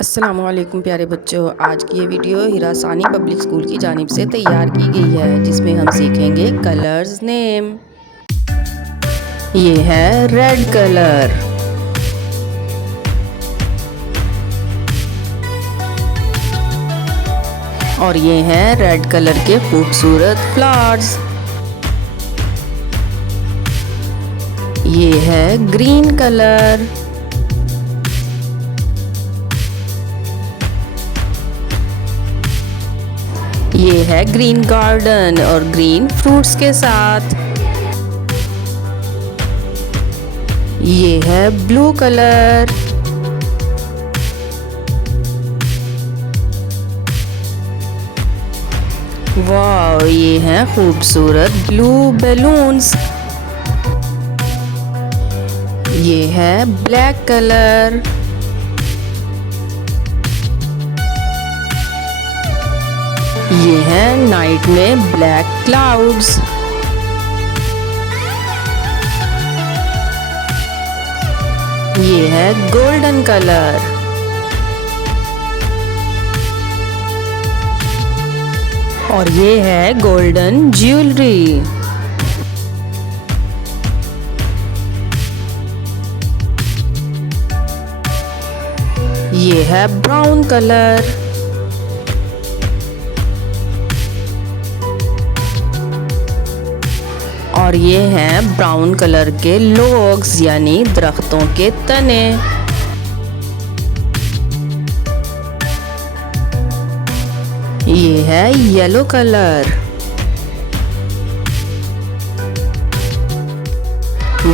अस्सलामुअलैकुम प्यारे बच्चों, आज की ये वीडियो हिरासानी पब्लिक स्कूल की जानिब से तैयार की गई है, जिसमें हम सीखेंगे कलर्स नेम। ये है रेड कलर, और ये हैं रेड कलर के खूबसूरत फ्लावर्स। ये है ग्रीन कलर, ये है ग्रीन गार्डन और ग्रीन फ्रूट्स के साथ। ये है ब्लू कलर, वाह, ये है खूबसूरत ब्लू बैलून्स। ये है ब्लैक कलर, ये है नाइट में ब्लैक क्लाउड्स। ये है गोल्डन कलर, और ये है गोल्डन ज्वेलरी। ये है ब्राउन कलर, और ये हैं ब्राउन कलर के लोग्स यानी दरख्तों के तने। ये है येलो कलर,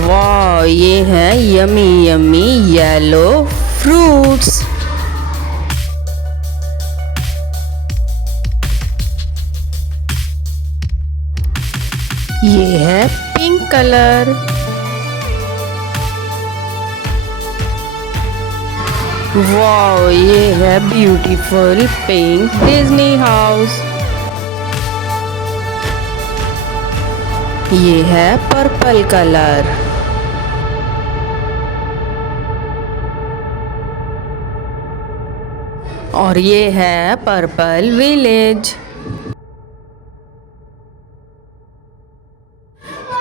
वाह, ये है यमी यमी येलो फ्रूट्स। ये है पिंक कलर, वाह, ये है ब्यूटीफुल पिंक डिज्नी हाउस। ये है पर्पल कलर, और ये है पर्पल विलेज।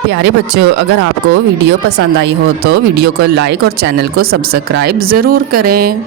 प्यारे बच्चों, अगर आपको वीडियो पसंद आई हो तो वीडियो को लाइक और चैनल को सब्सक्राइब ज़रूर करें।